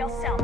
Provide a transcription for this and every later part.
yourself.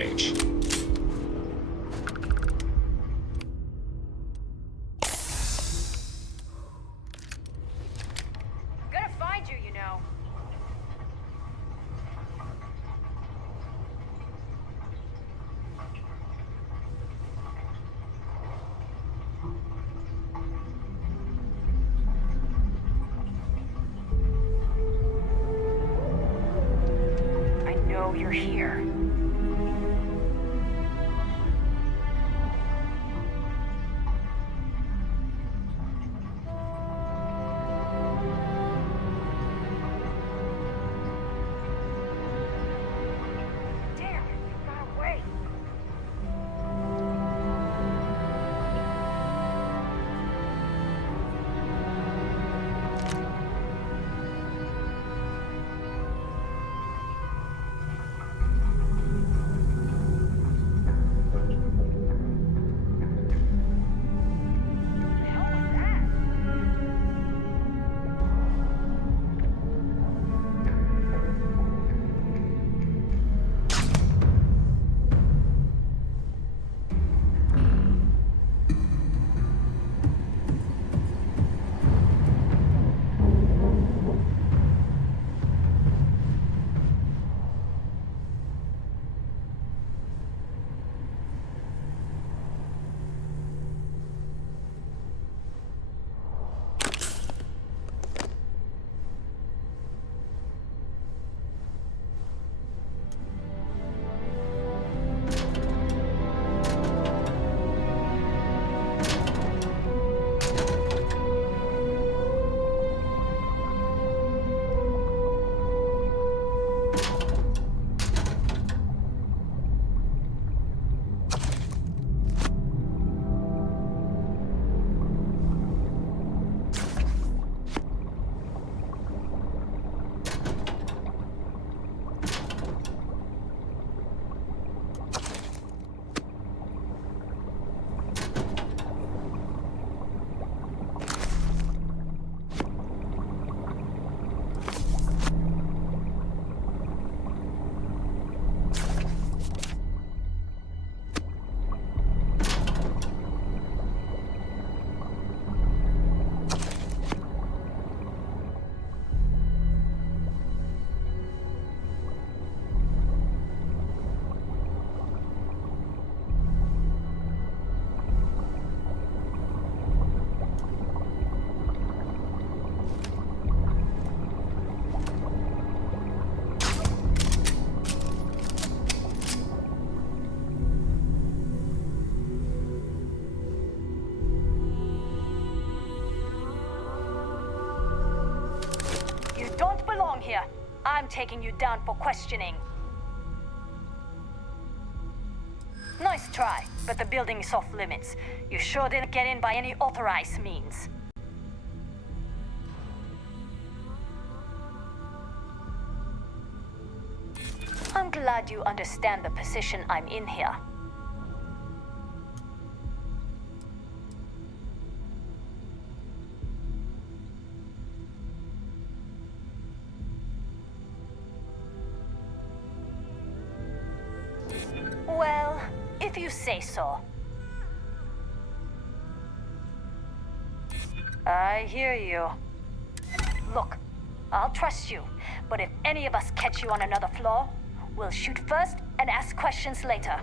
damage. Gonna find you, you know. I know you're here. Damn, you got away. The hell was that? You don't belong here. I'm taking you down for questioning. Nice try, but the building is off limits. You sure didn't get in by any authorized means. I'm glad you understand the position I'm in here. Well, if you say so. I hear you. Look, I'll trust you, but if any of us catch you on another floor, we'll shoot first and ask questions later.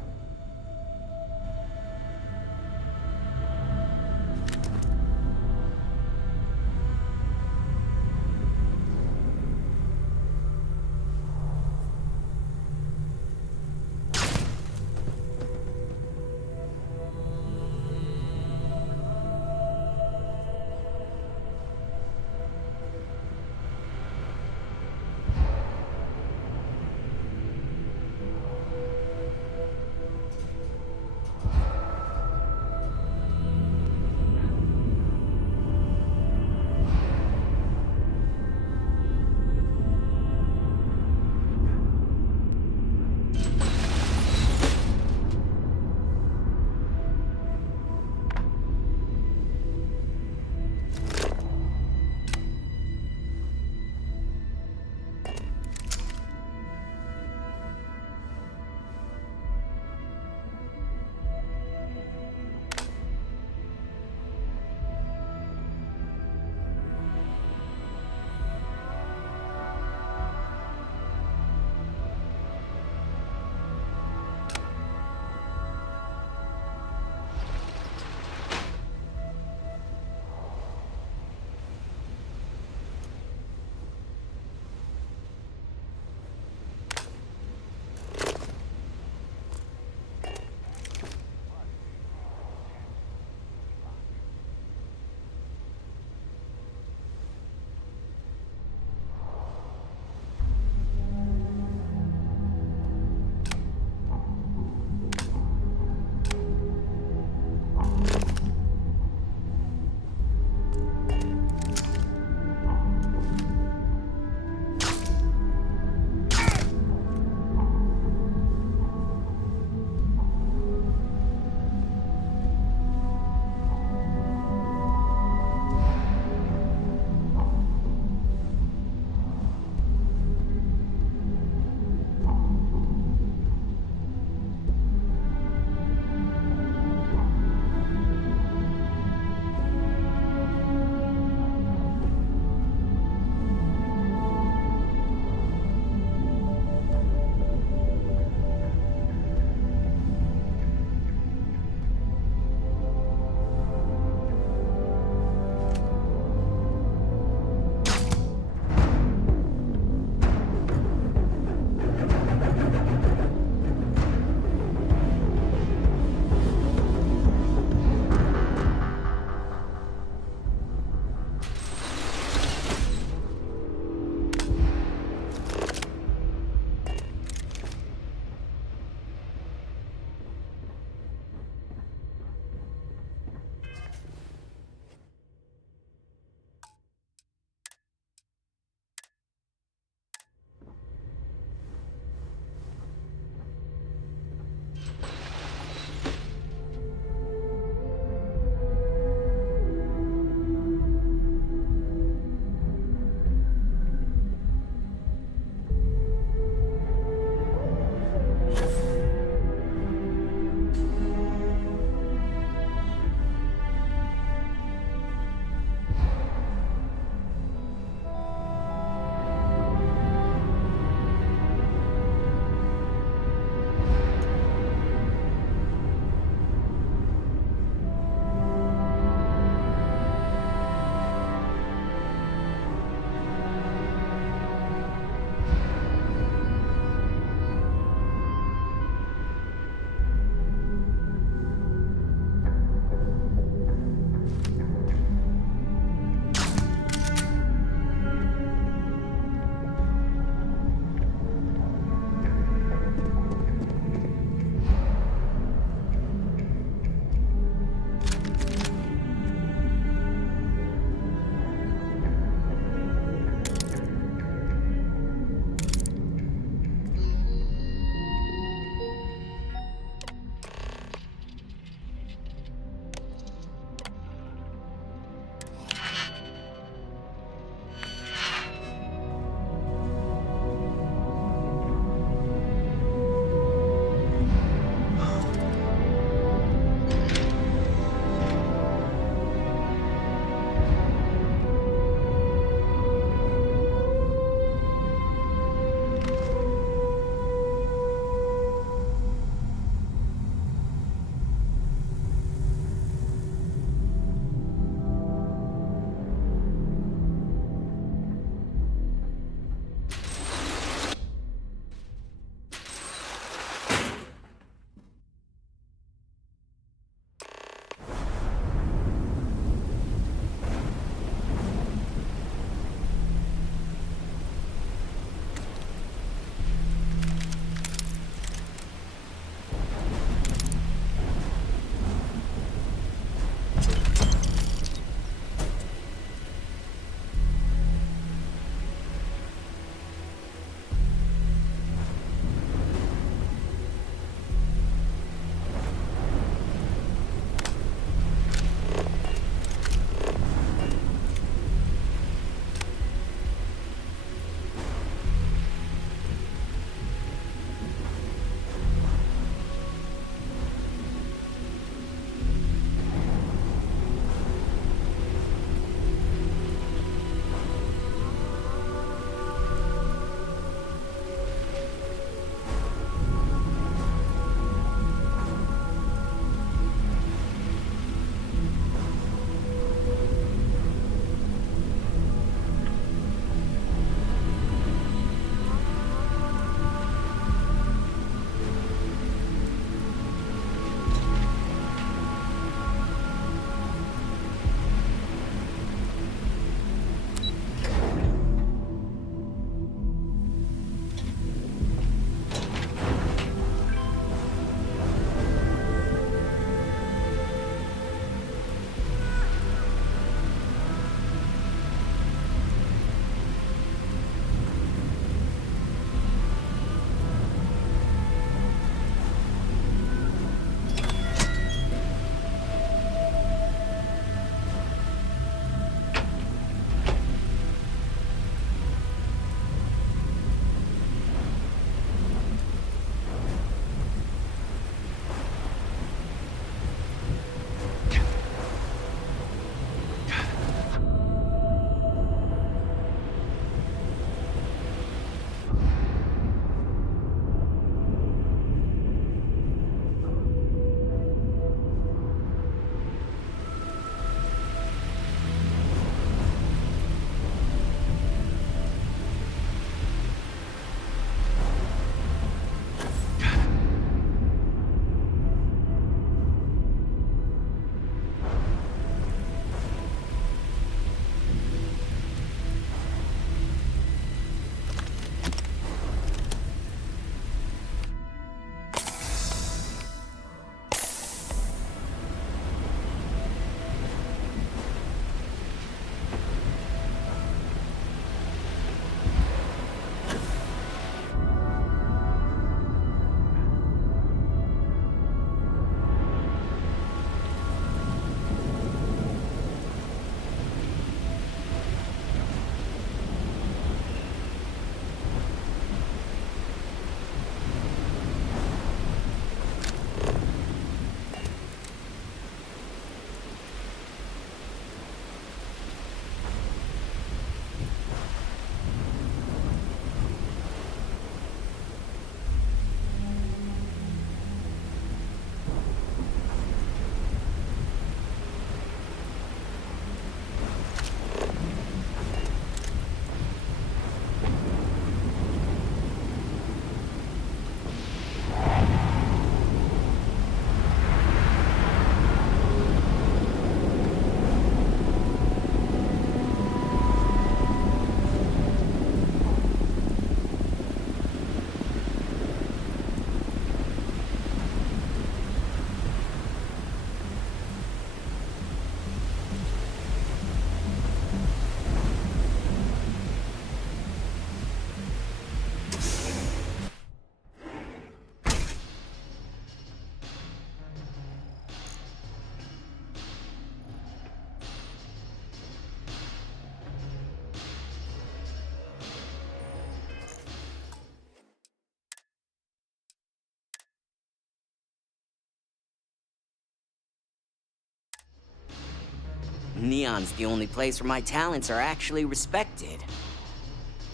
Neon's the only place where my talents are actually respected.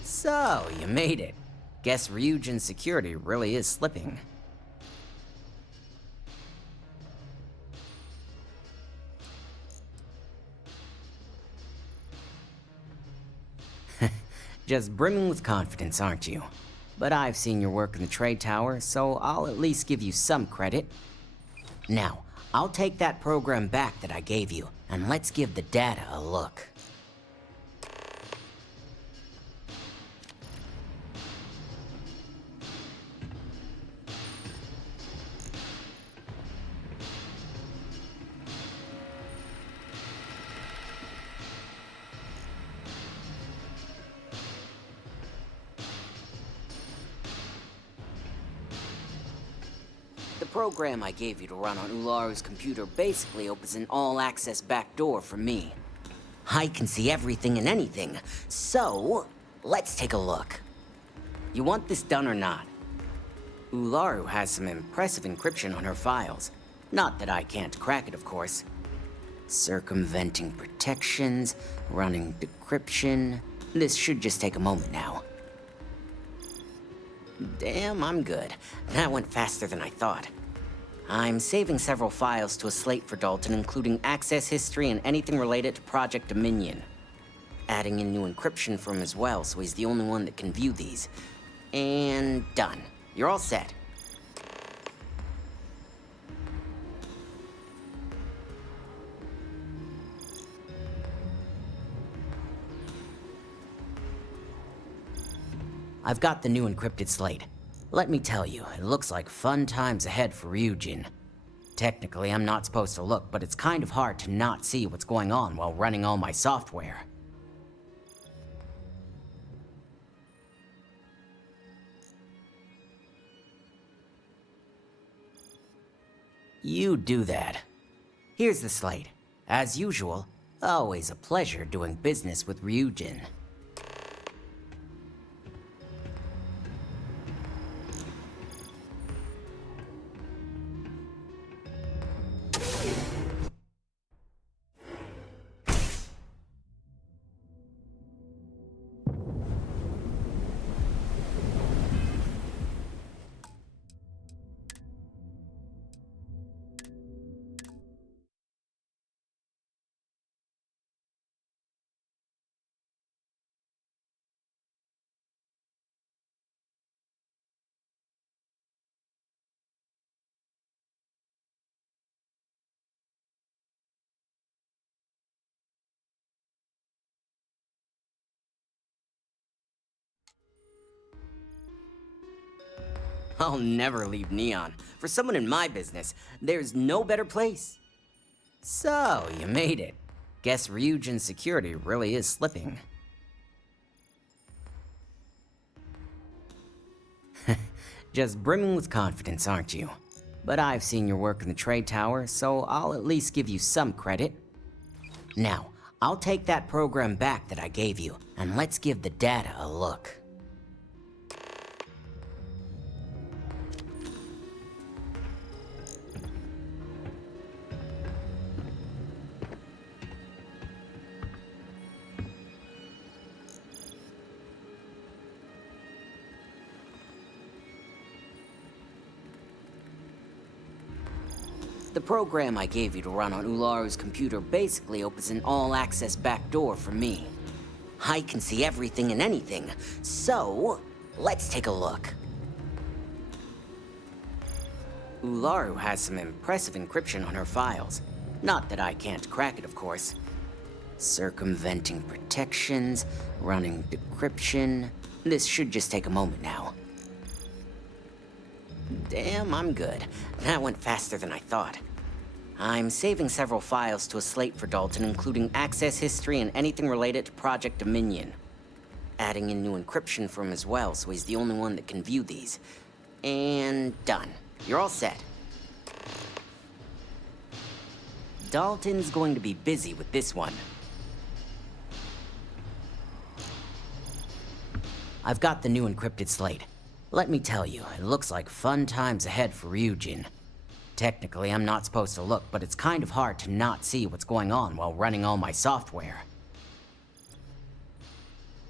So, you made it. Guess Ryujin's security really is slipping. Just brimming with confidence, aren't you? But I've seen your work in the trade tower, so I'll at least give you some credit. Now, I'll take that program back that I gave you, and let's give the data a look. The program I gave you to run on Ularu's computer basically opens an all-access backdoor for me. I can see everything and anything, so let's take a look. You want this done or not? Ularu has some impressive encryption on her files. Not that I can't crack it, of course. Circumventing protections, running decryption. This should just take a moment now. Damn, I'm good. That went faster than I thought. I'm saving several files to a slate for Dalton, including access history and anything related to Project Dominion. Adding in new encryption for him as well, so he's the only one that can view these. And done. You're all set. I've got the new encrypted slate. Let me tell you, it looks like fun times ahead for Ryujin. Technically, I'm not supposed to look, but it's kind of hard to not see what's going on while running all my software. You do that. Here's the slate. As usual, always a pleasure doing business with Ryujin. I'll never leave Neon. For someone in my business, there's no better place. So, you made it. Guess Ryujin's security really is slipping. Just brimming with confidence, aren't you? But I've seen your work in the trade tower, so I'll at least give you some credit. Now, I'll take that program back that I gave you, and let's give the data a look. The program I gave you to run on Ularu's computer basically opens an all-access backdoor for me. I can see everything and anything, so let's take a look. Ularu has some impressive encryption on her files. Not that I can't crack it, of course. Circumventing protections, running decryption. This should just take a moment now. Damn, I'm good. That went faster than I thought. I'm saving several files to a slate for Dalton, including access history and anything related to Project Dominion. Adding in new encryption for him as well, so he's the only one that can view these. And done. You're all set. Dalton's going to be busy with this one. I've got the new encrypted slate. Let me tell you, it looks like fun times ahead for Ryujin. Technically, I'm not supposed to look, but it's kind of hard to not see what's going on while running all my software.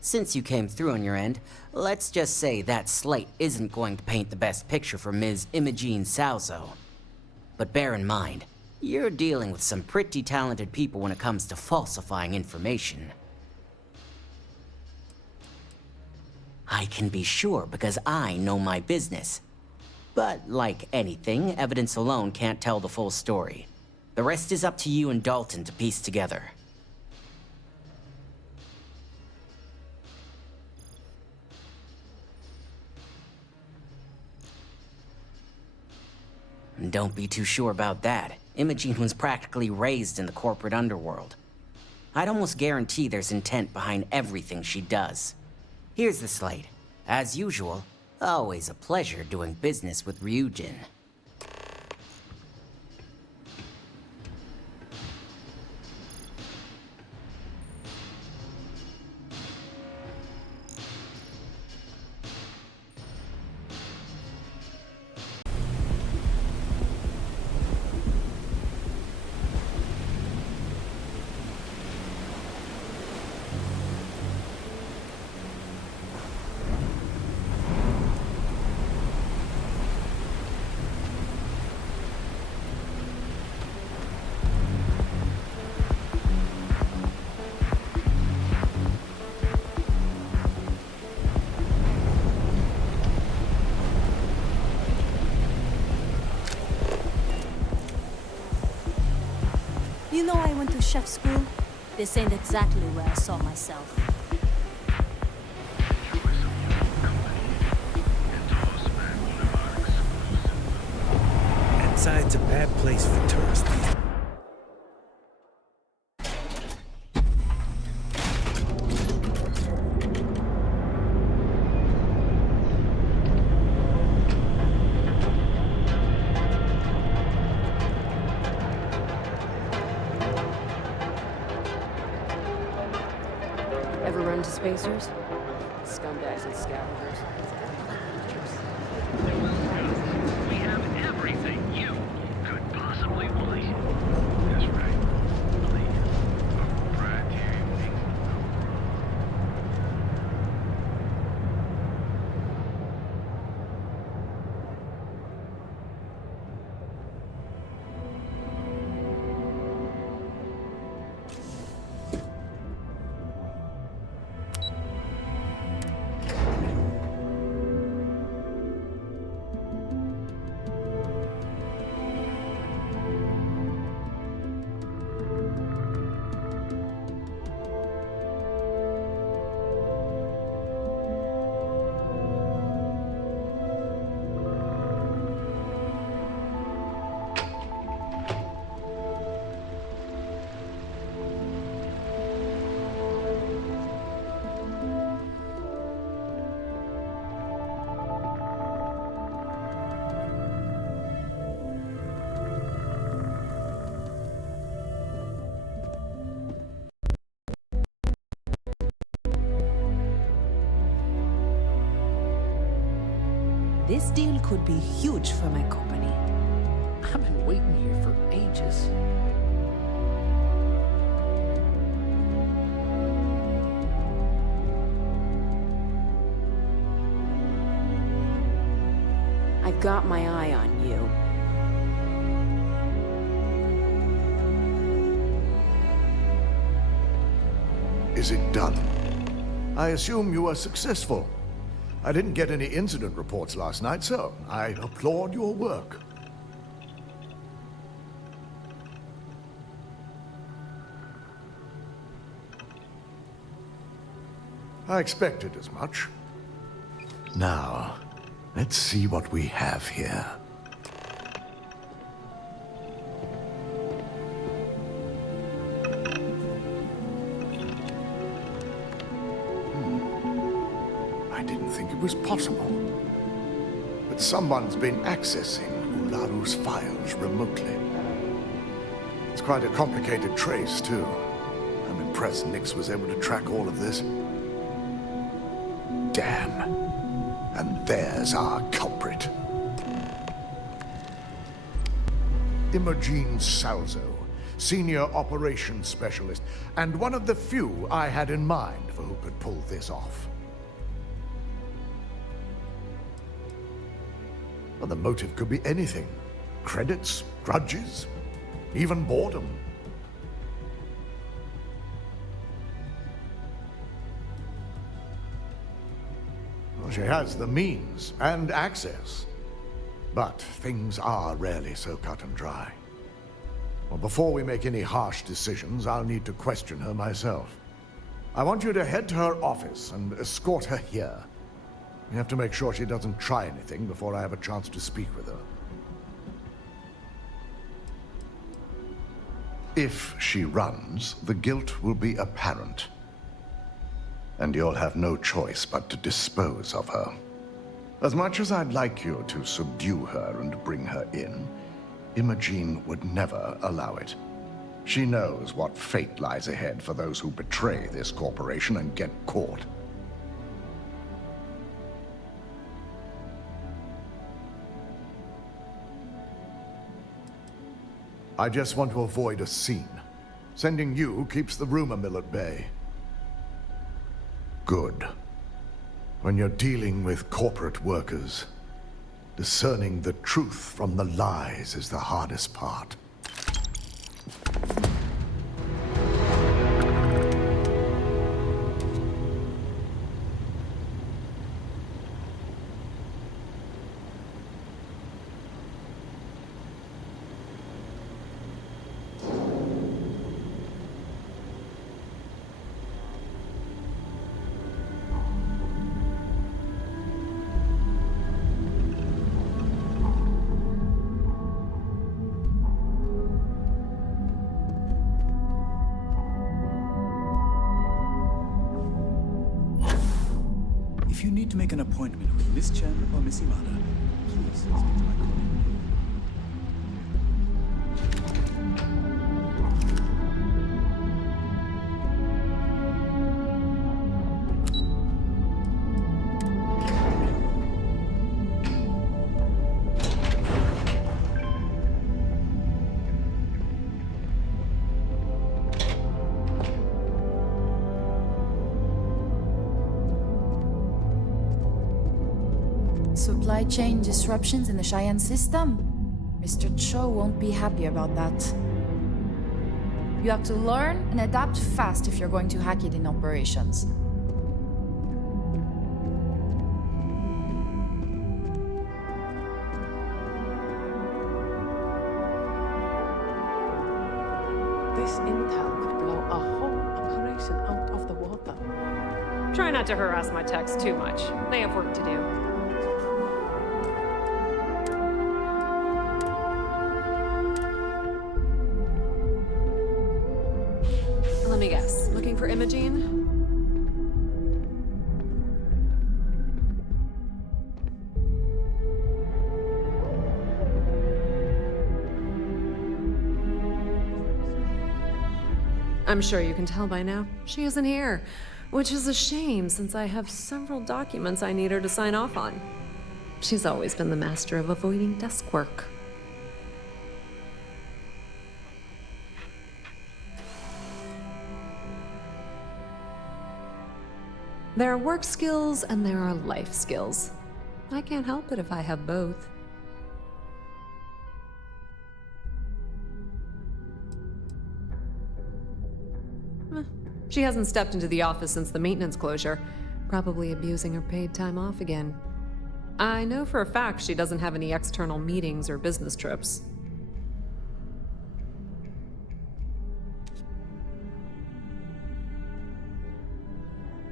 Since you came through on your end, let's just say that slate isn't going to paint the best picture for Ms. Imogen Salzo. But bear in mind, you're dealing with some pretty talented people when it comes to falsifying information. I can be sure because I know my business. But like anything, evidence alone can't tell the full story. The rest is up to you and Dalton to piece together. Don't be too sure about that. Imogen was practically raised in the corporate underworld. I'd almost guarantee there's intent behind everything she does. Here's the slate. As usual, always a pleasure doing business with Ryujin. You know I went to chef school? This ain't exactly where I saw myself. Inside's a bad place for tourists. Ever run to spacers? Scumbags and scavengers. We have everything you could possibly believe. That's right. Believe a proprietary thing. This deal could be huge for my company. I've been waiting here for ages. I've got my eye on you. Is it done? I assume you were successful. I didn't get any incident reports last night, so I applaud your work. I expected as much. Now, let's see what we have here. It was possible. But someone's been accessing Ularu's files remotely. It's quite a complicated trace, too. I'm impressed Nix was able to track all of this. Damn. And there's our culprit. Imogen Salzo, Senior Operations Specialist, and one of the few I had in mind for who could pull this off. Well, the motive could be anything. Credits, grudges, even boredom. Well, she has the means and access. But things are rarely so cut and dry. Well, before we make any harsh decisions, I'll need to question her myself. I want you to head to her office and escort her here. We have to make sure she doesn't try anything before I have a chance to speak with her. If she runs, the guilt will be apparent. And you'll have no choice but to dispose of her. As much as I'd like you to subdue her and bring her in, Imogen would never allow it. She knows what fate lies ahead for those who betray this corporation and get caught. I just want to avoid a scene. Sending you keeps the rumor mill at bay. Good. When you're dealing with corporate workers, discerning the truth from the lies is the hardest part. If you need to make an appointment with Miss Chen or Miss Imada, please speak to my colleague. Supply chain disruptions in the Cheyenne system? Mr. Cho won't be happy about that. You have to learn and adapt fast if you're going to hack it in operations. This intel could blow a whole operation out of the water. Try not to harass my techs too much. They have work to do. Let me guess. Looking for Imogen? I'm sure you can tell by now. She isn't here, which is a shame since I have several documents I need her to sign off on. She's always been the master of avoiding desk work. There are work skills and there are life skills. I can't help it if I have both. She hasn't stepped into the office since the maintenance closure, probably abusing her paid time off again. I know for a fact she doesn't have any external meetings or business trips.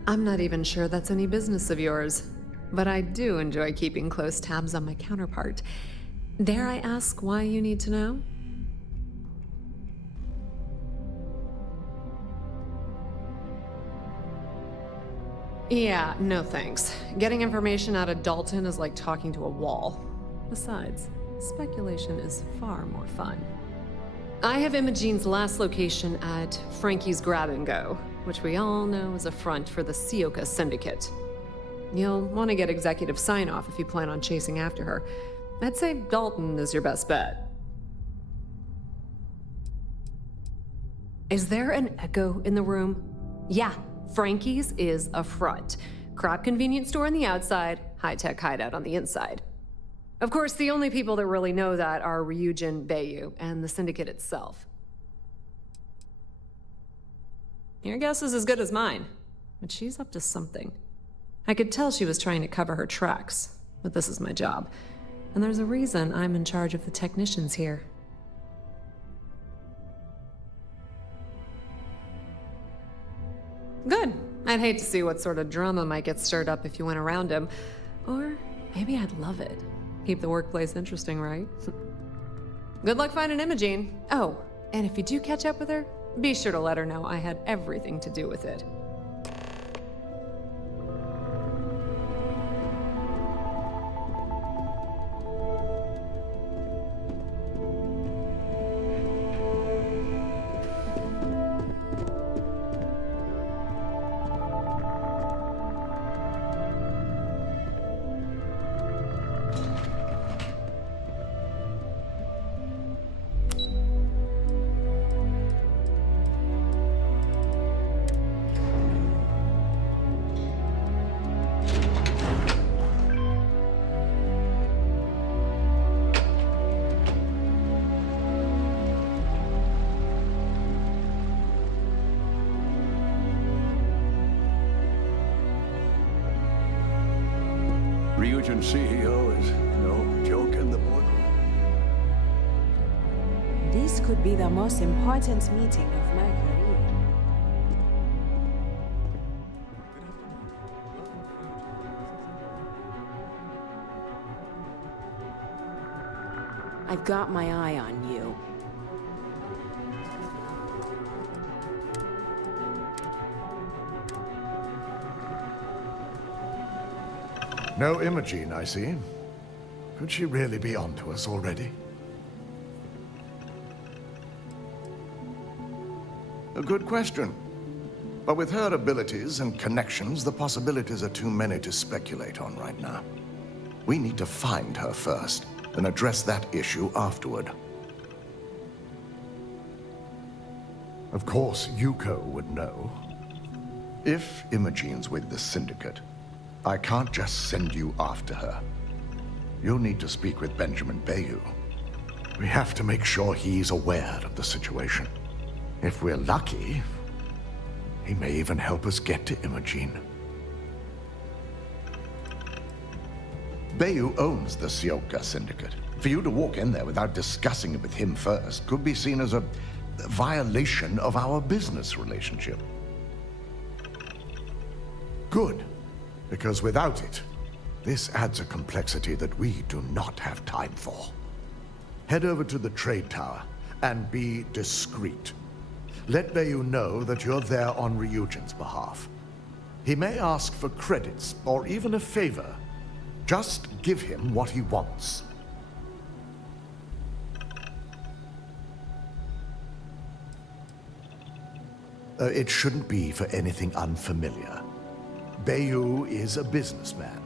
I'm not even sure that's any business of yours, but I do enjoy keeping close tabs on my counterpart. Dare I ask why you need to know? Yeah, no thanks. Getting information out of Dalton is like talking to a wall. Besides, speculation is far more fun. I have Imogen's last location at Frankie's Grab and Go, which we all know is a front for the Sioka Syndicate. You'll want to get executive sign-off if you plan on chasing after her. I'd say Dalton is your best bet. Is there an echo in the room? Yeah, Frankie's is a front. Crap convenience store on the outside, high-tech hideout on the inside. Of course, the only people that really know that are Ryujin, Bayu, and the Syndicate itself. Your guess is as good as mine, but she's up to something. I could tell she was trying to cover her tracks, but this is my job. And there's a reason I'm in charge of the technicians here. Good. I'd hate to see what sort of drama might get stirred up if you went around him. Or maybe I'd love it. Keep the workplace interesting, right? Good luck finding Imogen. Oh, and if you do catch up with her, be sure to let her know I had everything to do with it. Ryujin CEO is no joke in the boardroom. This could be the most important meeting of my career. I've got my eye on you. No Imogen, I see. Could she really be onto us already? A good question. But with her abilities and connections, the possibilities are too many to speculate on right now. We need to find her first, and address that issue afterward. Of course, Yuko would know. If Imogen's with the Syndicate, I can't just send you after her. You'll need to speak with Benjamin Bayu. We have to make sure he's aware of the situation. If we're lucky, he may even help us get to Imogen. Bayu owns the Sioka Syndicate. For you to walk in there without discussing it with him first could be seen as a violation of our business relationship. Good. Because without it, this adds a complexity that we do not have time for. Head over to the trade tower and be discreet. Let Bayu know that you're there on Ryujin's behalf. He may ask for credits or even a favor. Just give him what he wants. It shouldn't be for anything unfamiliar. Bayu is a businessman.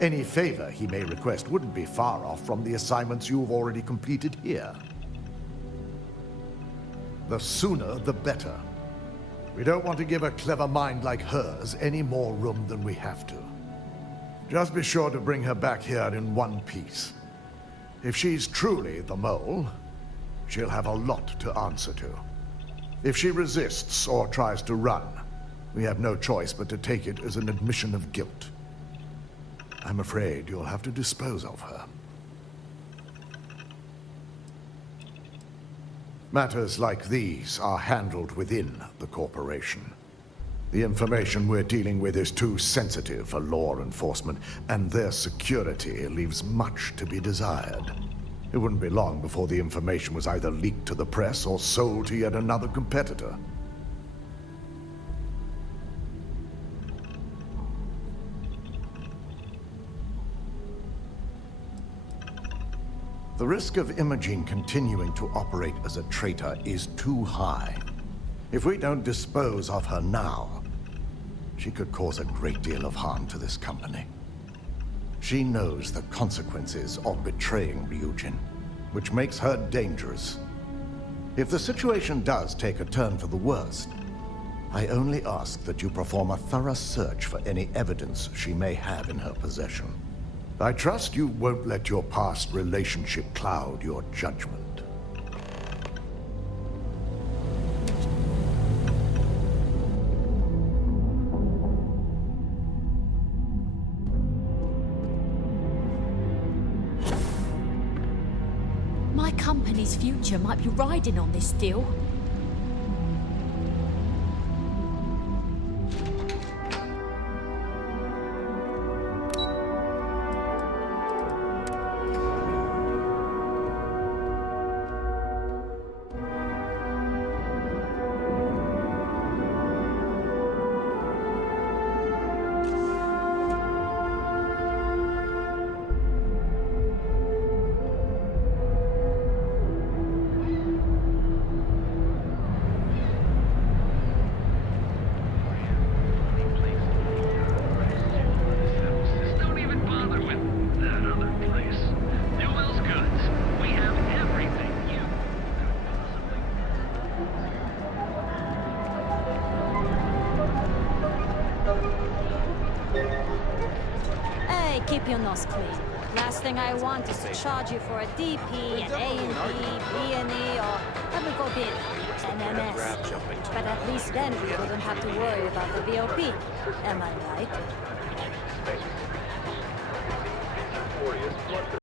Any favor he may request wouldn't be far off from the assignments you've already completed here. The sooner, the better. We don't want to give a clever mind like hers any more room than we have to. Just be sure to bring her back here in one piece. If she's truly the mole, she'll have a lot to answer to. If she resists or tries to run, we have no choice but to take it as an admission of guilt. I'm afraid you'll have to dispose of her. Matters like these are handled within the corporation. The information we're dealing with is too sensitive for law enforcement, and their security leaves much to be desired. It wouldn't be long before the information was either leaked to the press or sold to yet another competitor. The risk of Imogen continuing to operate as a traitor is too high. If we don't dispose of her now, she could cause a great deal of harm to this company. She knows the consequences of betraying Ryujin, which makes her dangerous. If the situation does take a turn for the worst, I only ask that you perform a thorough search for any evidence she may have in her possession. I trust you won't let your past relationship cloud your judgment. My company's future might be riding on this deal. Hey, keep your nose clean. Last thing I want is to charge you for a DP, an A&P, B&E, or let me go bid, an MS. But at least then we wouldn't have to worry about the VOP. Am I right?